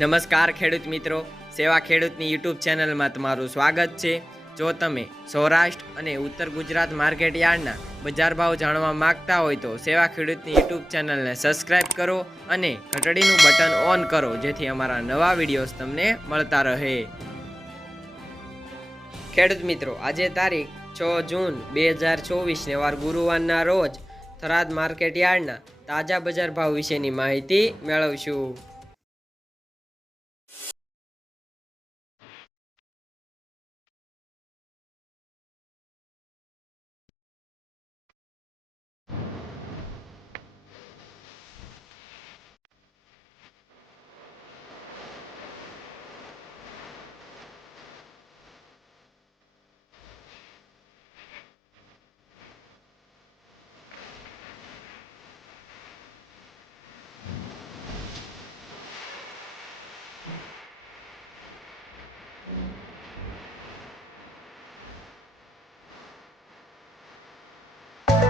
નમસ્કાર ખેડૂત મિત્રો. સેવા ખેડૂતની યુટ્યુબ ચેનલમાં તમારું સ્વાગત છે. જો તમે સૌરાષ્ટ્ર અને ઉત્તર ગુજરાત માર્કેટ યાર્ડના બજાર ભાવ જાણવા માંગતા હોય તો સેવા ખેડૂતની યુટ્યુબ ચેનલને સબસ્ક્રાઇબ કરો અને ઘટડીનું બટન ઓન કરો, જેથી અમારા નવા વિડીયોઝ તમને મળતા રહે. ખેડૂત મિત્રો, આજે તારીખ છ જૂન બે હજાર ચોવીસને વાર ગુરુવારના રોજ થરાદ માર્કેટ યાર્ડના તાજા બજાર ભાવ વિશેની માહિતી મેળવશું.